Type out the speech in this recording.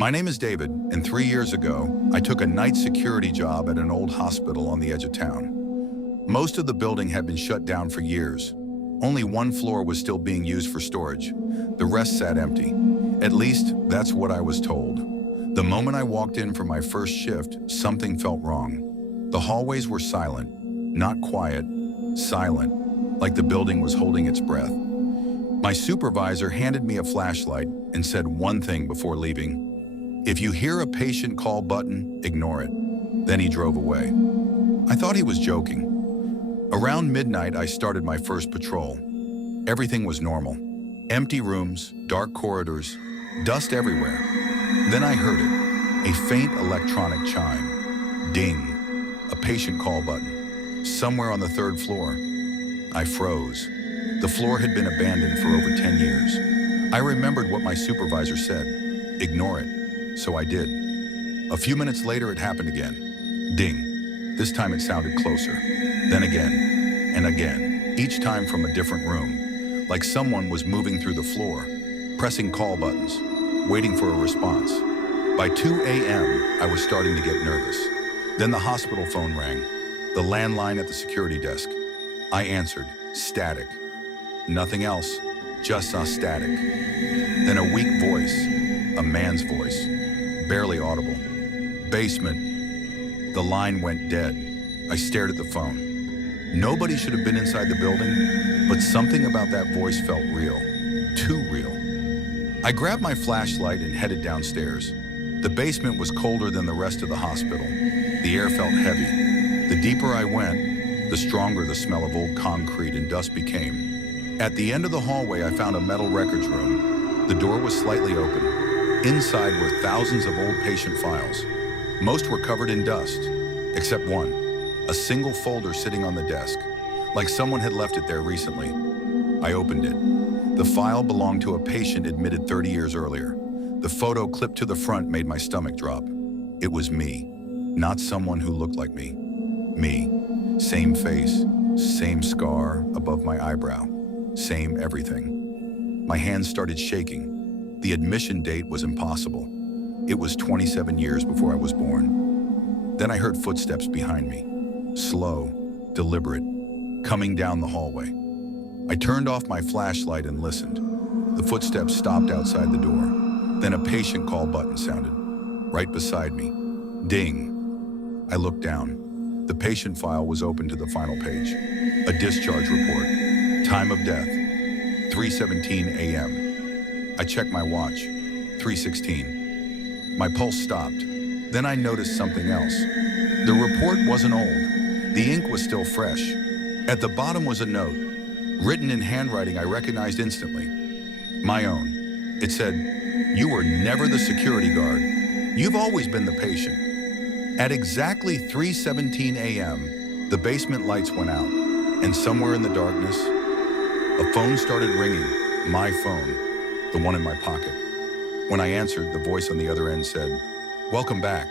My name is David, and 3 years ago, I took a night security job at an old hospital on the edge of town. Most of the building had been shut down for years. Only one floor was still being used for storage. The rest sat empty. At least, that's what I was told. The moment I walked in for my first shift, something felt wrong. The hallways were silent, not quiet, silent, like the building was holding its breath. My supervisor handed me a flashlight and said one thing before leaving. If you hear a patient call button, ignore it. Then he drove away. I thought he was joking. Around midnight, I started my first patrol. Everything was normal. Empty rooms, dark corridors, dust everywhere. Then I heard it, a faint electronic chime. Ding, a patient call button, somewhere on the 3rd floor. I froze. The floor had been abandoned for over 10 years. I remembered what my supervisor said. Ignore it. So I did. A few minutes later, it happened again. Ding. This time it sounded closer. Then again, and again, each time from a different room, like someone was moving through the floor, pressing call buttons, waiting for a response. By 2 a.m., I was starting to get nervous. Then the hospital phone rang, the landline at the security desk. I answered, static. Nothing else, just saw static. Then a weak voice, a man's voice, barely audible. Basement. The line went dead. I stared at the phone. Nobody should have been inside the building, but something about that voice felt real, too real. I grabbed my flashlight and headed downstairs. The basement was colder than the rest of the hospital. The air felt heavy. The deeper I went, the stronger the smell of old concrete and dust became. At the end of the hallway, I found a metal records room. The door was slightly open. Inside were thousands of old patient files. Most were covered in dust, except one, a single folder sitting on the desk, like someone had left it there recently. I opened it. The file belonged to a patient admitted 30 years earlier. The photo clipped to the front made my stomach drop. It was me, not someone who looked like me. Me, same face, same scar above my eyebrow, same everything. My hands started shaking. The admission date was impossible. It was 27 years before I was born. Then I heard footsteps behind me, slow, deliberate, coming down the hallway. I turned off my flashlight and listened. The footsteps stopped outside the door. Then a patient call button sounded, right beside me. Ding. I looked down. The patient file was open to the final page. A discharge report. Time of death, 3:17 a.m. I checked my watch, 3:16. My pulse stopped. Then I noticed something else. The report wasn't old. The ink was still fresh. At the bottom was a note, written in handwriting I recognized instantly. My own. It said, "You were never the security guard. You've always been the patient." At exactly 3:17 a.m., the basement lights went out, and somewhere in the darkness, a phone started ringing, my phone. The one in my pocket. When I answered, the voice on the other end said, "Welcome back.